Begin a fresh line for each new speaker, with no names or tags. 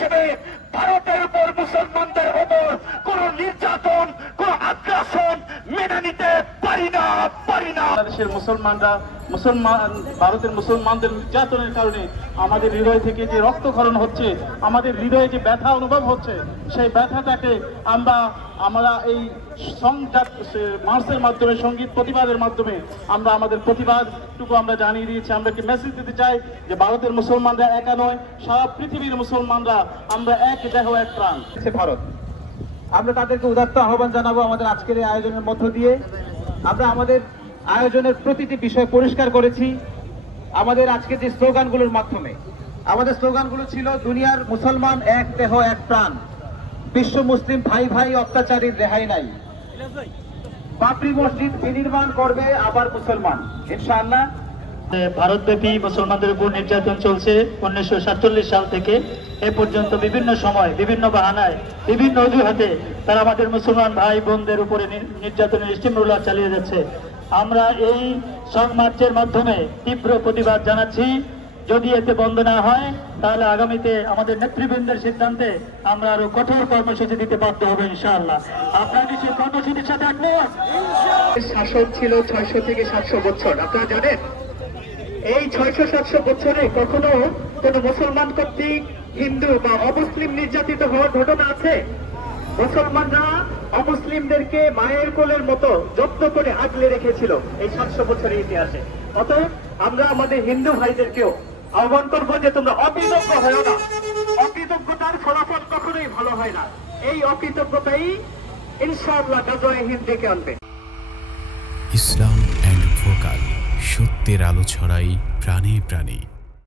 হিসেবে ভারতের উপর মুসলমান পারি না বাংলাদেশের মুসলমানরা মুসলমান ভারতের মুসলমানদের নির্যাতনের কারণে আমাদের হৃদয় থেকে যে রক্তক্ষরণ হচ্ছে আমাদের হৃদয়ে যে ব্যথা অনুভব হচ্ছে সেই ব্যথাটাকে আমরা আমরা এই সংজাত মার্চের মাধ্যমে সংগীত প্রতিবাদের মাধ্যমে আমরা আমাদের প্রতিবাদটুকু আমরা জানিয়ে দিয়েছি। আমরা কি মেসেজ দিতে চাই যে ভারতের মুসলমানরা একা নয় সারা পৃথিবীর মুসলমানরা আমরা এক দেহ এক প্রাণ।
ভারত। আমরা তাদেরকে উদাত্ত আহ্বান জানাব আমাদের আজকের এই আয়োজনের মধ্য দিয়ে। আমরা আমাদের আয়োজনের প্রতিটি বিষয় পরিষ্কার করেছি আমাদের আজকে যে স্লোগানগুলোর মাধ্যমে। আমাদের স্লোগানগুলো ছিল, দুনিয়ার মুসলমান এক দেহ, এক প্রাণ। বিশ্ব মুসলিম ভাই ভাই অত্যাচারীর রেহাই নাই। বাবরি মসজিদ বিনির্মাণ করবে আবার মুসলমান, ইনশাআল্লাহ।
ভারতব্যাপী মুসলমানদের উপর নির্যাতন চলছে উনিশশো সাতচল্লিশ সাল থেকে। এ পর্যন্ত বিভিন্ন সময়, বিভিন্ন বাহানায়, বিভিন্ন অজুহাতে তারা আমাদের মুসলমান ভাই বোনদের উপরে নির্যাতনের স্টিমরোলার চালিয়ে যাচ্ছে। আমরা এই সং মার্চের মাধ্যমে তীব্র প্রতিবাদ জানাচ্ছি। যদি এতে বন্ধ না হয়, তাহলে আগামীতে আমাদের নেতৃবৃন্দের সিদ্ধান্তে আমরা আরও কঠোর কর্মসূচি দিতে বাধ্য হবে ইনশাআল্লাহ। আপনারা কি সেই কর্মসূচির সাথে
শাসন ছিল ছয়শো থেকে সাতশো বছর, আপনারা জানেন? এই ছয়শো সাতশো বছরে কখনো কোন মুসলমান কর্তৃক হিন্দু বা অমুসলিম নির্যাতিত হওয়ার ঘটনা আছে। মুসলমানরা অমুসলিমদেরকে মায়ের কোলের মতো যত্ন করে আগলে রেখেছিল এই সাতশো বছরের ইতিহাসে। অতএব আমরা আমাদের হিন্দু ভাইদেরকেও আহ্বান করব যে তোমরা অকৃতজ্ঞ হয়েও না। অকৃতজ্ঞতার ফলাফল কখনোই ভালো হয় না। এই অকৃতজ্ঞতাই ইনশাআল্লাহ গাজয়ে হিন্দ ডেকে আনবে।
ইসলাম অ্যান্ড ভোকাল, সত্যের আলো ছড়াই প্রাণে প্রাণে।